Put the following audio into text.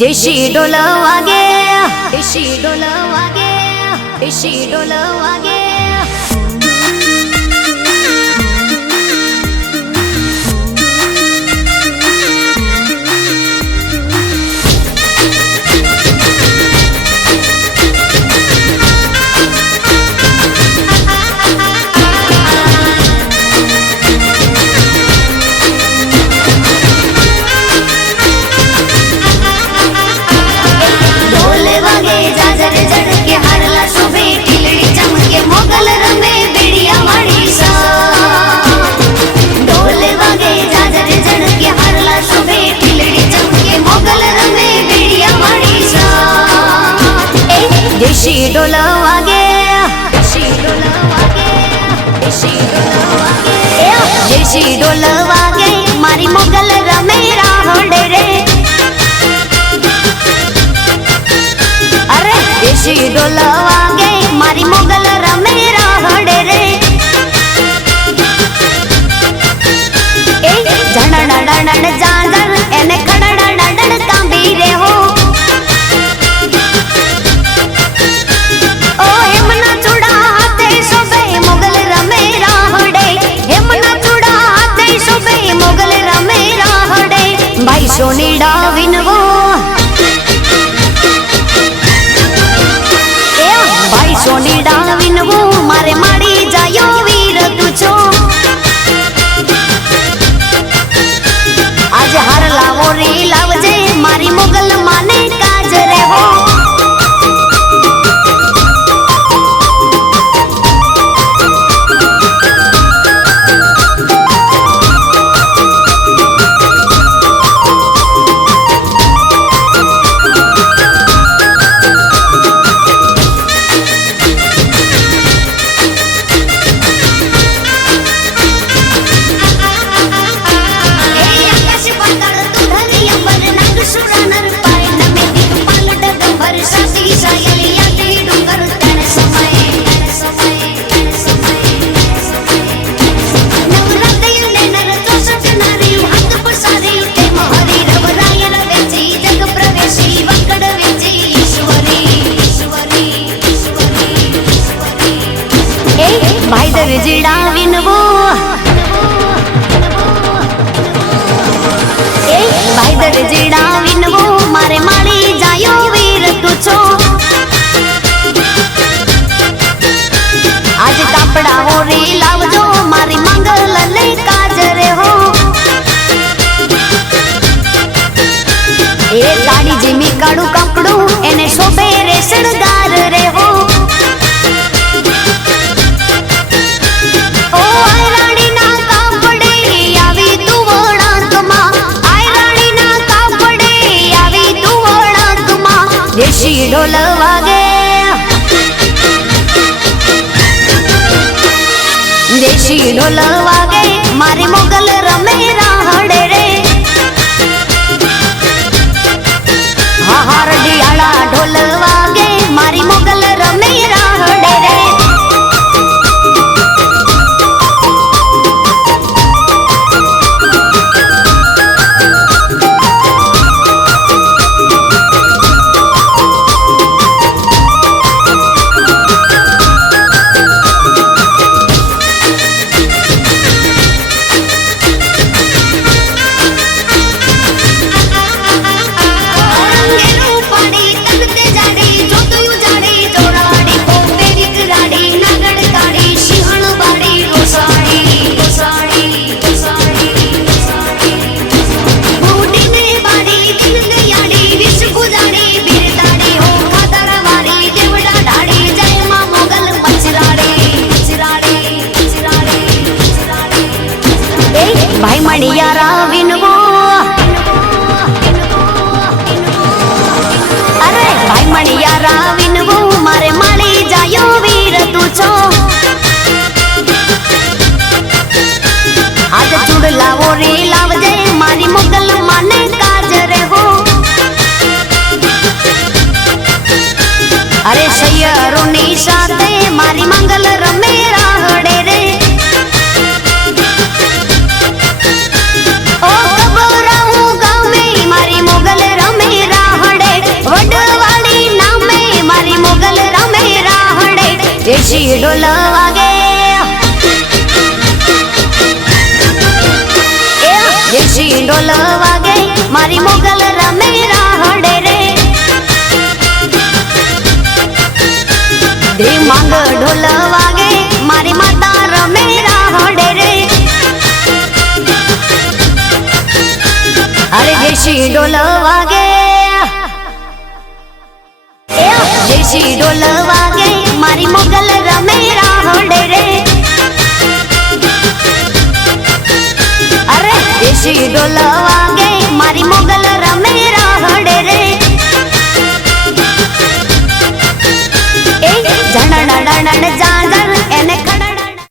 देशी ढोल वागे, देशी ढोल वागे, देशी ढोल वागे। देशी ढोल वागे, देशी ढोल वागे, देशी ढोल वागे, देशी ढोल वागे मारी मोगल रमे राहोड़े रे। अरे देशी ढोल वागे मारी मोगल रमे राहोड़े रे। झणण डणण जांजर एने खड़ण डणण कांबी रे हो। भाई सोनी डाविन वो, भाई सोनी डाविन वो मारे माड़ी जायो वीर तुझो। आज हर लावो रे लावजे मारी मोगल माने काज रे हो। भाई दर्जी डाविन वो, भाई दर्जी डाविन वो मारे माड़ी जायो वीर तुझो। आज कपड़ा हो रे लावजो मारी मंगल ले काज रे हो। ए काड़ी जिमी काड़ू कपड़ू एने शोभे रे शणगार रे हो। देशी ढोल वागे, देशी ढोल वागे मारे मोगल रमे राहड़े रे। हार डियाला ढोल वागे मारी मोगल रमे राहड़े रे। भाई मणिया राविन वो, अरे भाई मणिया राविन वो मारे माड़ी जायो वीर तुझो। आज चुड़ला वो रे लावजे मारी मोगल माने काज रे हो। अरे सैयरो नी साथे मारी मंगल रमे राहड़े रे। ओ ઢોલ વાગે દેશી ઢોલ વાગે મારી મોગલ રમે રાહડે રે ધીમાંગ ઢોલ વાગે મારી માતા રમે રાહડે રે અરે દેશી ઢોલ વાગે દેશી ઢોલ વાગે મારી મોગલ રમે રાહડે રે અરે દેશી ઢોલ વાગે મારી મોગલ રમે રાહડે રે એ જણ